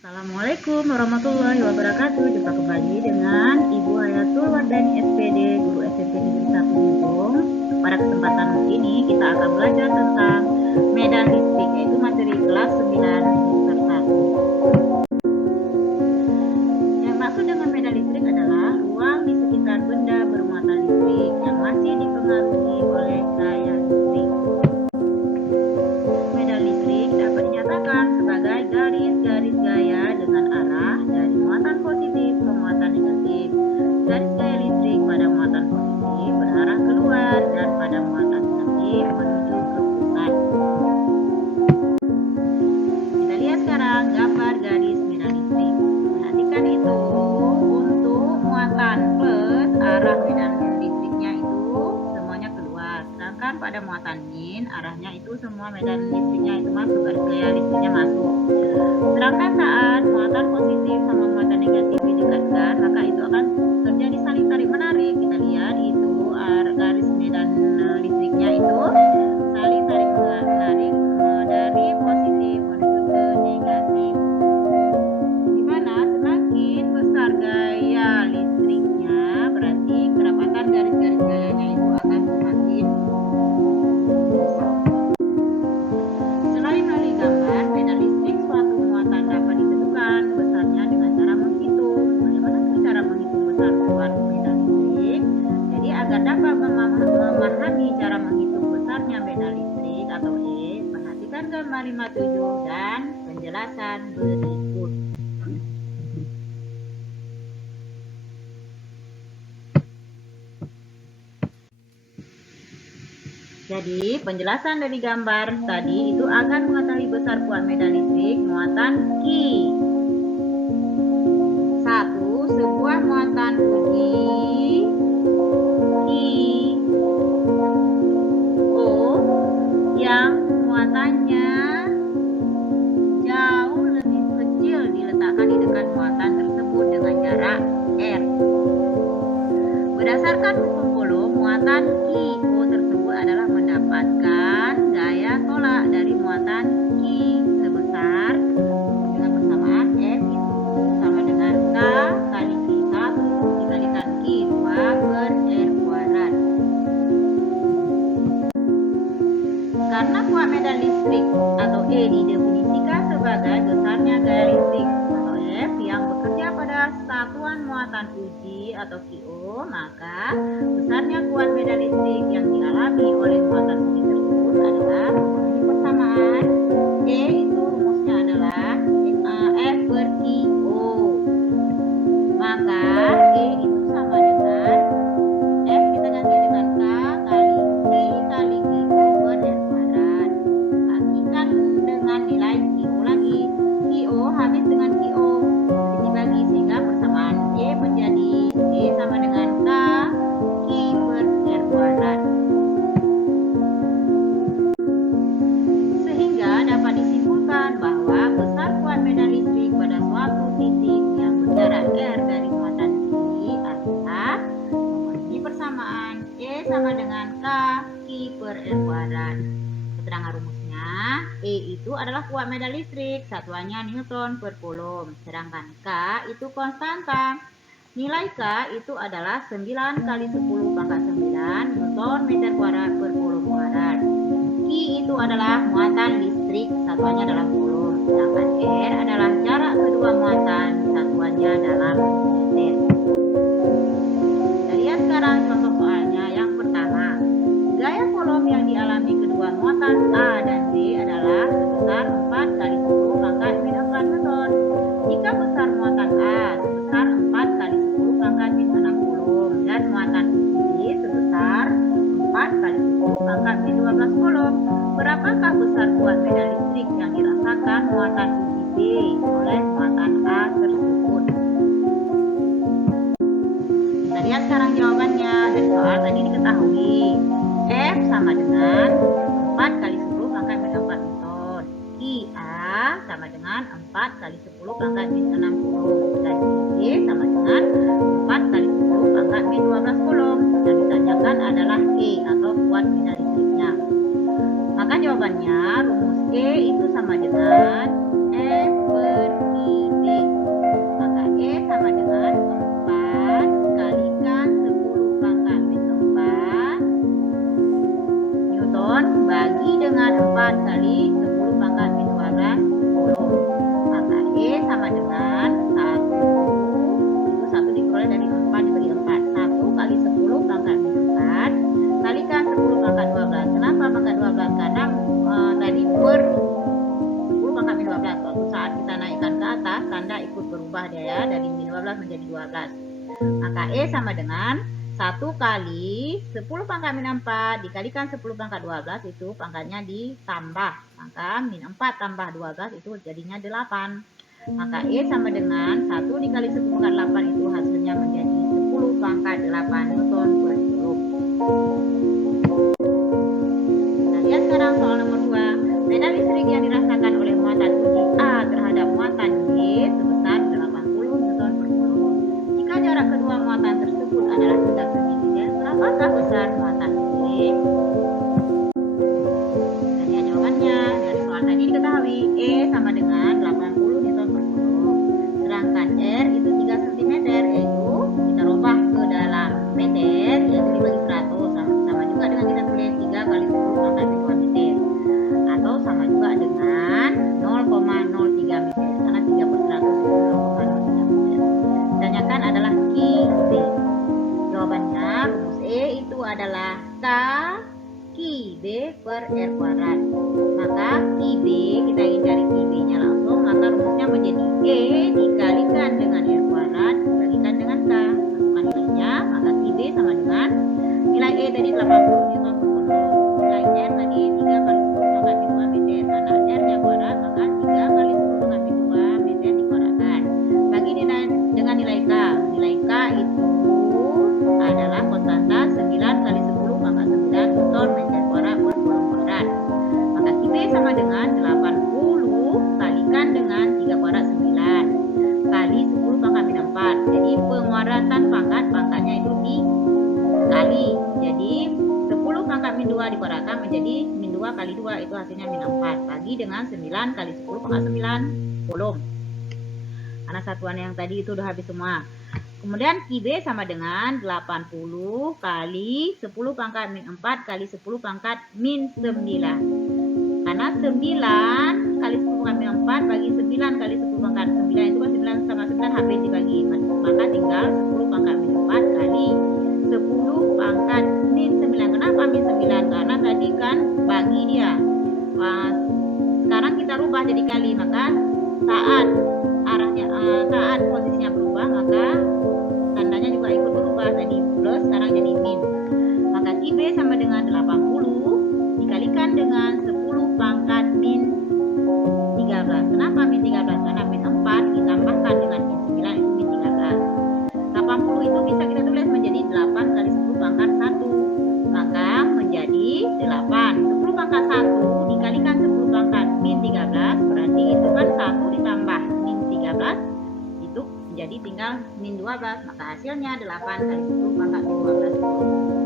Assalamualaikum warahmatullahi wabarakatuh. Jumpa kembali dengan Ibu Hayatul Wardani SPD, Guru SMP Negeri 1 Gubeng. Pada kesempatan ini kita akan belajar tentang medan listrik, yaitu materi kelas 9 semester 1. Yang maksud dengan medan listrik adalah ruang di sekitar benda bermuatan listrik yang masih dipengaruhi oleh gaya listrik. Medan listrik dapat dinyatakan sebagai garis-garis gaya dengan arah dari muatan positif ke muatan negatif. Garis gaya listrik pada muatan positif berarah keluar dan pada muatan negatif menuju ke pusat. Kita lihat sekarang gambar garis medan listrik. Perhatikan itu, untuk muatan plus arah medan listriknya itu semuanya keluar, sedangkan pada muatan min arahnya itu semua medan listriknya itu masuk, garis gaya listriknya masuk. Sedangkan saat muatan positif sama muatan negatif didekatkan, maka itu akan terjadi saling tarik menarik. Kita lihat itu garis medan listriknya itu saling tarik menarik dari positif menuju ke negatif. Dimana semakin besar gaya listriknya, berarti kerapatan garis-garis gayanya itu akan semakin besar. Selain melalui gambar, medan listrik suatu muatan dapat ditentukan besarnya dengan cara menghitung. Bagaimana cara menghitung besar muatan medan listrik? Jadi agar dapat memahami cara menghitung besarnya medan listrik atau E, perhatikan gambar 57 dan penjelasan berikut. Jadi penjelasan dari gambar tadi itu akan mengetahui besar kuat medan listrik muatan Q. 1. Sebuah muatan uji Q O yang muatannya jauh lebih kecil diletakkan di dekat muatan tersebut dengan jarak R. Berdasarkan hukum Coulomb, muatan Q O tersebut adalah mendapatkan gaya tolak dari muatan Q sebesar, dengan persamaan F itu sama dengan K kali Q1 dikalikan Q2 per R kuadrat. Karena kuat medan listrik atau E didefinisikan sebagai besarnya gaya listrik atau F yang bekerja pada satuan muatan uji atau QO, maka besarnya kuat medan listrik yang dialami oleh muatan uji tersebut adalah memenuhi persamaan E itu rumusnya adalah F per QO. Maka E itu sama dengan F kita ganti dengan K kali Q kali QO per R kuadrat. Bagikan dengan nilai QO lagi. QO habis dengan QO dibagi sehingga persamaan E menjadi E sama dengan K Q per R kuadrat. Sehingga dapat disimpulkan bahwa besar kuat medan listrik pada suatu titik yang berjarak R dari muatan Q adalah memenuhi persamaan E sama dengan K Q per R kuadrat. Keterangan rumusnya, E itu adalah kuat medan listrik, satuannya Newton per Coulomb, sedangkan K itu konstanta. Nilai K itu adalah 9 kali 10 pangkat 9 Newton meter kuadrat per Coulomb kuadrat. Q itu adalah muatan listrik, satuannya dalam Coulomb, sedangkan R adalah jarak kedua muatan, satuannya dalam meter. Kita lihat sekarang contoh soalnya. Yang pertama, gaya Coulomb yang dialami kedua muatan A dan B adalah sebesar 4 kali 10 pangkat min 4 Newton. Jika besar muatan A sebesar 4 kali 10 pangkat min 6 Coulomb dan muatan B sebesar 4 kali 10 pangkat min 12 Coulomb, berapakah besar kuat medan listrik yang dirasakan muatan uji B oleh muatan A tersebut? Kita lihat sekarang jawabannya. Dari soal tadi diketahui F sama dengan 4 kali 10 pangkat min 4 Newton. QA sama dengan 4 kali 10 pangkat min 6 Coulomb. Dan QB sama dengan 4 kali 10 pangkat min 12 Coulomb. Yang ditanyakan adalah E atau kuat medan listriknya. Maka jawabannya rumus E itu sama dengan F per Q dinaikkan ke atas, tanda ikut berubah dia ya, dari min 12 menjadi 12. Maka E sama dengan 1 kali 10 pangkat min 4 dikalikan 10 pangkat 12 itu pangkatnya ditambah. Maka min 4 tambah 12 itu jadinya 8. Maka E sama dengan 1 dikali 10 pangkat 8 itu hasilnya menjadi 10 pangkat 8 Newton per Coulomb. Kita lihat sekarang soal nomor 2. Medan listrik yang dirasakan oleh muatan uji A terhadap muatan B sebesar 80 Newton per Coulomb. Jika jarak kedua muatan tersebut adalah 3 cm, berapakah besar muatan B? Kita lihat jawabannya. Dari soal tadi diketahui E sama dengan 80 Newton per Coulomb. Sedangkan R itu 3 cm, yaitu kita rubah ke dalam meter, yaitu dibagi 100. Sama juga dengan kita tulis 3 kali 10 pangkat 2 meter. Atau sama juga dengan 0,03 meter. Karena 3 per 100 itu 0,03 meter. Ditanyakan adalah QB. Jawabannya rumus E itu adalah K QB per R kuadrat. Maka QB, kita ingin cari QB-nya langsung, maka rumusnya menjadi E dikalikan dengan R kuadrat dikalikan dengan K. Masukkan nilainya, maka QB sama dengan nilai E tadi 80 Newton per Coulomb. Nilai R tadi 3 kali 10 pangkat 2 meter. Karena R-nya kuadrat, maka 3 kali 10 pangkat 2 meter dikuadratkan. Bagi nilai dengan nilai K. Nilai K itu adalah konstanta 9 kali 10 pangkat 9 Newton meter kuadrat per Coulomb kuadrat. Maka QB sama dengan 80 kalikan dengan 3 kuadrat 9 kali 10 pangkat min 4. Jadi penguadatan pangkatnya itu dikali. Jadi 10 pangkat min 2 dikuadratkan menjadi min 2 kali 2 itu hasilnya min 4. Bagi dengan 9 kali 10 pangkat 9 Coulomb. Karena satuan yang tadi itu udah habis semua. Kemudian QB sama dengan 80 kali 10 pangkat min 4 kali 10 pangkat min 9. Karena 9 kali 10 pangkat min 4 bagi 9 kali 10 pangkat 9 itu kan 9 sama 9 habis dibagi. Maka tinggal 10 pangkat min 4 kali 10 pangkat min 9. Kenapa min 9? Karena tadi kan bagi dia. Sekarang kita rubah jadi kali. Maka saat saat posisinya berubah, maka tandanya juga ikut berubah. Tadi plus, sekarang jadi min. Maka QB sama dengan 80 dikalikan dengan 10 pangkat min 13. Kenapa min 13? Karena min 4 ditambahkan dengan min 9 itu min 13. 80 itu bisa kita tulis menjadi 8 kali 10 pangkat 1. Maka menjadi 8. 10 pangkat 1 dikalikan 10 pangkat min 13. Berarti itu kan 1 ditambah min 13. Itu menjadi tinggal min 12. Maka hasilnya 8 kali 10 pangkat min 12.